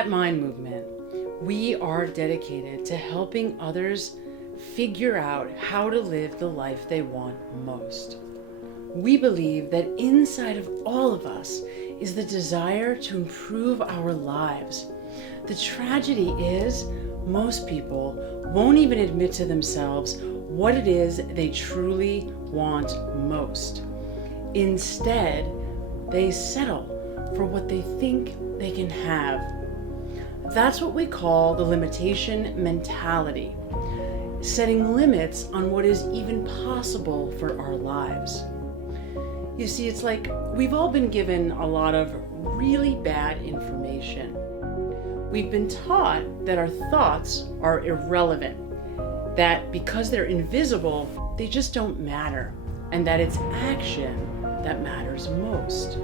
At Mind Movement, we are dedicated to helping others figure out how to live the life they want most. We believe that inside of all of us is the desire to improve our lives. The tragedy is most people won't even admit to themselves what it is they truly want most. Instead, they settle for what they think they can have. That's what we call the limitation mentality, setting limits on what is even possible for our lives. You see, it's like we've all been given a lot of really bad information. We've been taught that our thoughts are irrelevant, that because they're invisible, they just don't matter, and that it's action that matters most.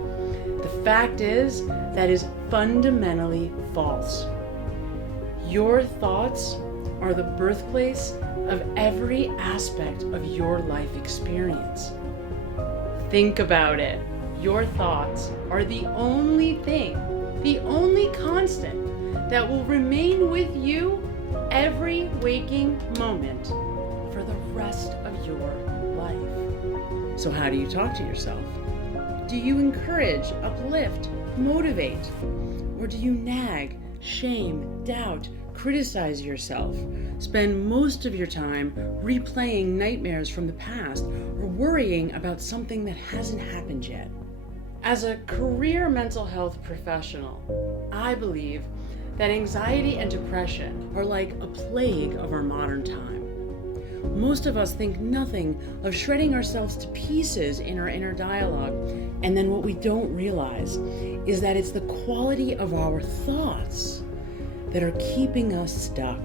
The fact is, that is fundamentally false. Your thoughts are the birthplace of every aspect of your life experience. Think about it. Your thoughts are the only thing, the only constant that will remain with you every waking moment for the rest of your life. So how do you talk to yourself? Do you encourage, uplift, motivate? Or do you nag, shame, doubt, criticize yourself? Spend most of your time replaying nightmares from the past or worrying about something that hasn't happened yet. As a career mental health professional, I believe that anxiety and depression are like a plague of our modern time. Most of us think nothing of shredding ourselves to pieces in our inner dialogue, and then what we don't realize is that it's the quality of our thoughts that are keeping us stuck.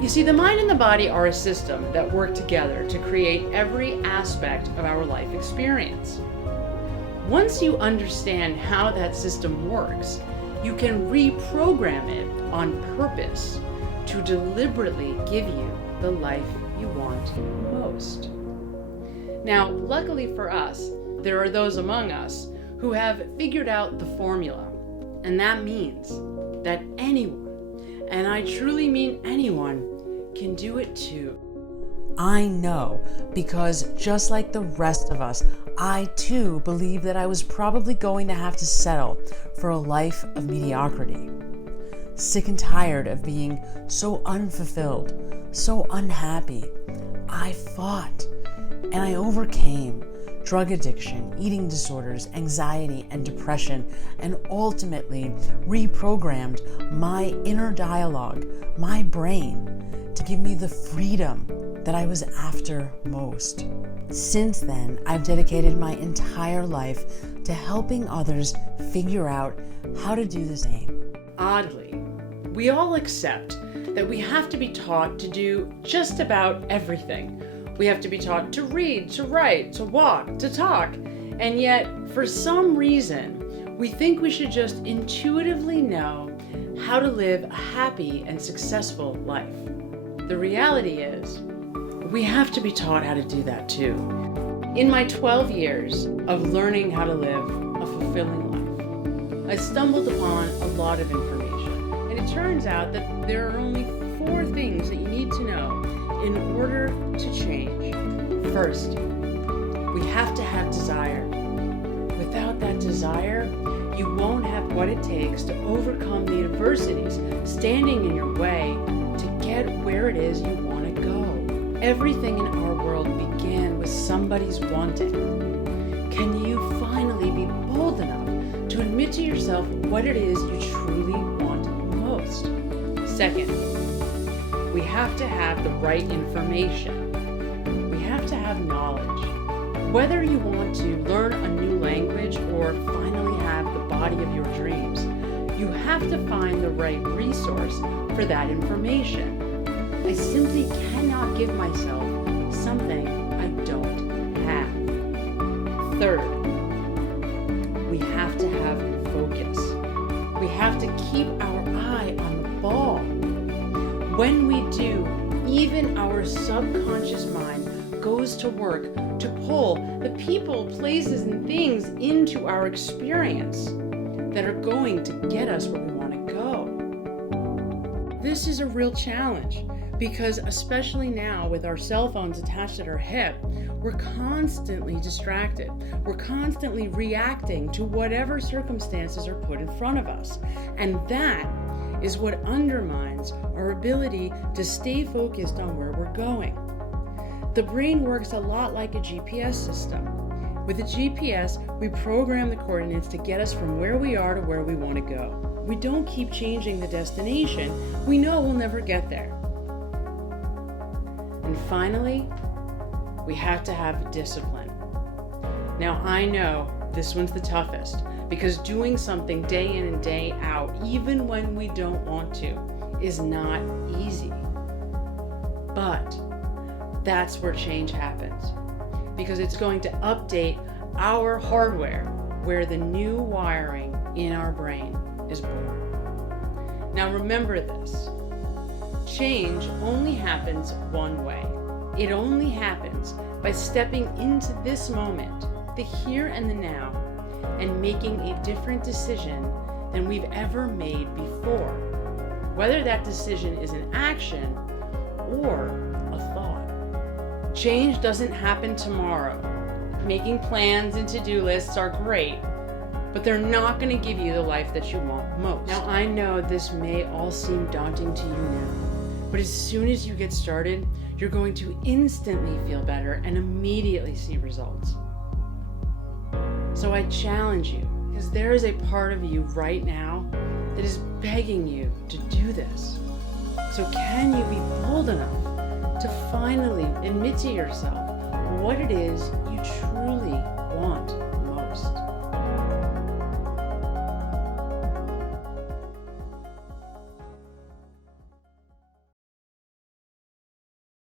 You see, the mind and the body are a system that work together to create every aspect of our life experience. Once you understand how that system works, you can reprogram it on purpose to deliberately give you the life you want most. Now, luckily for us, there are those among us who have figured out the formula, and that means that anyone, and I truly mean anyone, can do it too. I know, because just like the rest of us, I too believe that I was probably going to have to settle for a life of mediocrity. Sick and tired of being so unfulfilled, so unhappy, I fought and I overcame drug addiction, eating disorders, anxiety, and depression, and ultimately reprogrammed my inner dialogue, my brain, to give me the freedom that I was after most. Since then, I've dedicated my entire life to helping others figure out how to do the same. Oddly, we all accept that we have to be taught to do just about everything. We have to be taught to read, to write, to walk, to talk, and yet, for some reason, we think we should just intuitively know how to live a happy and successful life. The reality is, we have to be taught how to do that too. In my 12 years of learning how to live a fulfilling life, I stumbled upon a lot of information, and it turns out that there are only 4 things that you need to know in order to change. First, we have to have desire. Without that desire, you won't have what it takes to overcome the adversities standing in your way to get where it is you want to go. Everything in our world began with somebody's wanting. Can you finally be bold enough to admit to yourself what it is you truly want most? Second, we have to have the right information. We have to have knowledge. Whether you want to learn a new language or finally have the body of your dreams, you have to find the right resource for that information. I simply cannot give myself something I don't have. Third, we have to have focus. We have to keep our eye on the ball. When we do, even our subconscious mind goes to work to pull the people, places, and things into our experience that are going to get us where we want this is a real challenge because, especially now with our cell phones attached at our hip, we're constantly distracted. We're constantly reacting to whatever circumstances are put in front of us. And that is what undermines our ability to stay focused on where we're going. The brain works a lot like a GPS system. With a GPS, we program the coordinates to get us from where we are to where we want to go. We don't keep changing the destination. We know we'll never get there. And finally, we have to have discipline. Now, I know this one's the toughest because doing something day in and day out, even when we don't want to, is not easy. But that's where change happens because it's going to update our hardware where the new wiring in our brain is born. Now remember this, change only happens one way. It only happens by stepping into this moment, the here and the now, and making a different decision than we've ever made before. Whether that decision is an action or a thought. Change doesn't happen tomorrow. Making plans and to-do lists are great, but they're not going to give you the life that you want most. Now, I know this may all seem daunting to you now, but as soon as you get started, you're going to instantly feel better and immediately see results. So I challenge you, because there is a part of you right now that is begging you to do this. So can you be bold enough to finally admit to yourself what it is you